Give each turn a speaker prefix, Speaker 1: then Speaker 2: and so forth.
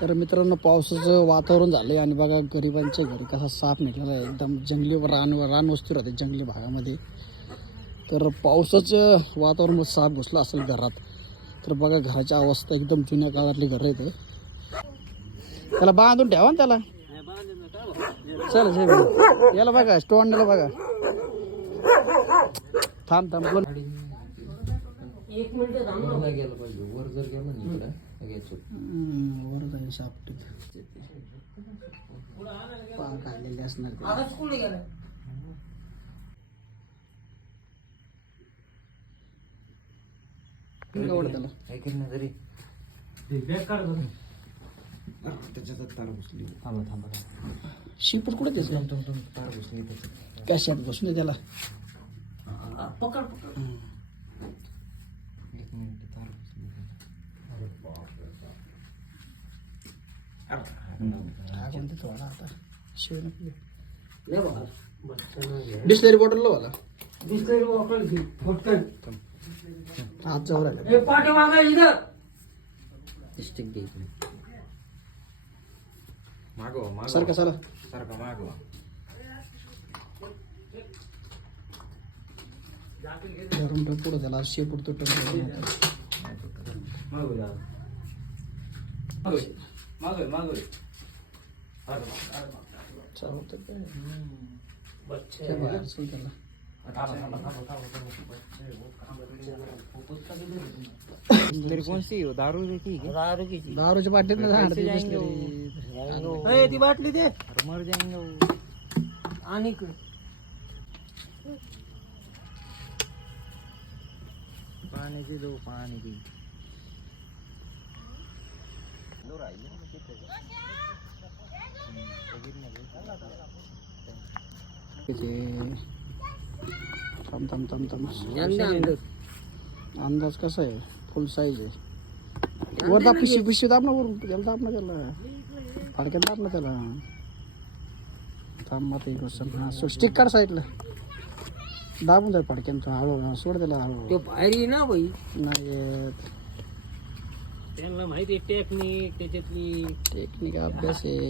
Speaker 1: तर मित्रांनो पावसाचं वातावरण झालंय आणि बघा गरिबांच्या घरी कसा साप निघाला आहे एकदम जंगली रान रान वस्ती राहते जंगली भागामध्ये. तर पावसाचं वातावरण साप घुसला असेल घरात तर बघा घराची अवस्था एकदम जुन्या काळातली घर आहे ते त्याला बांधून ठेवा ना त्याला. चल साहेब याला बघा स्टोन बघा. थांब थांब. बोल.
Speaker 2: एक मिनिट थांब. ना.
Speaker 3: गेलं पाहिजे. वर जर गेलं ना इकडं घ्यायचं
Speaker 1: हम्म, वर जाईल साप पार काढलेले असणार ते.
Speaker 2: आवाज कुठे गेला
Speaker 1: एवढं त्याला
Speaker 3: ऐकत ना तरी थांबा थांबा
Speaker 1: शिपूट कुठे
Speaker 3: तुम तार घुसली त्याच्यात.
Speaker 1: कशात बसून दे त्याला?
Speaker 2: पकड पकड.
Speaker 3: एक मिनिट तार घुसली
Speaker 1: टाकून दे थोडा आता शिव
Speaker 2: ले
Speaker 1: बिस्लरी बॉटल
Speaker 2: घे फटकन
Speaker 1: हात जवळ राहिला
Speaker 2: हे पाठी मागा इथं.
Speaker 3: मागवा
Speaker 1: सारखा चला
Speaker 3: सारखा मागवा.
Speaker 1: धरून ठेव पुढं त्याला शेपूट चालतं काय बाहेर चल त्याला
Speaker 3: तरी कोणती? हो? दारू की?
Speaker 2: दारू किती
Speaker 1: दारूच्या बाटलीत ना झाड ते बिस्लरी
Speaker 2: ए, ती बाटली दे.
Speaker 3: मर जाएंगे
Speaker 2: आणि क-
Speaker 3: पाणी दो पाणी की
Speaker 1: थांब थांब थांब थांब
Speaker 2: यांना अंडर.
Speaker 1: अंदाज कसा आहे? फुल साईज आहे. वर दाब पिशवी पिशवी दाब ना वरून. त्याला दाब ना त्याला. फाडक्यात दाब ना त्याला. थांब मग एक वर्ष हां सो स्टिक काढ साईडला दाबून जाईल फाडक्यानं हळू सोड त्याला हळू
Speaker 2: तो बाहेर ये ना बाई.
Speaker 1: नाही
Speaker 2: त्यांना माहिती टेक्निक त्याच्यातली
Speaker 1: टेक्निक अभ्यास आहे.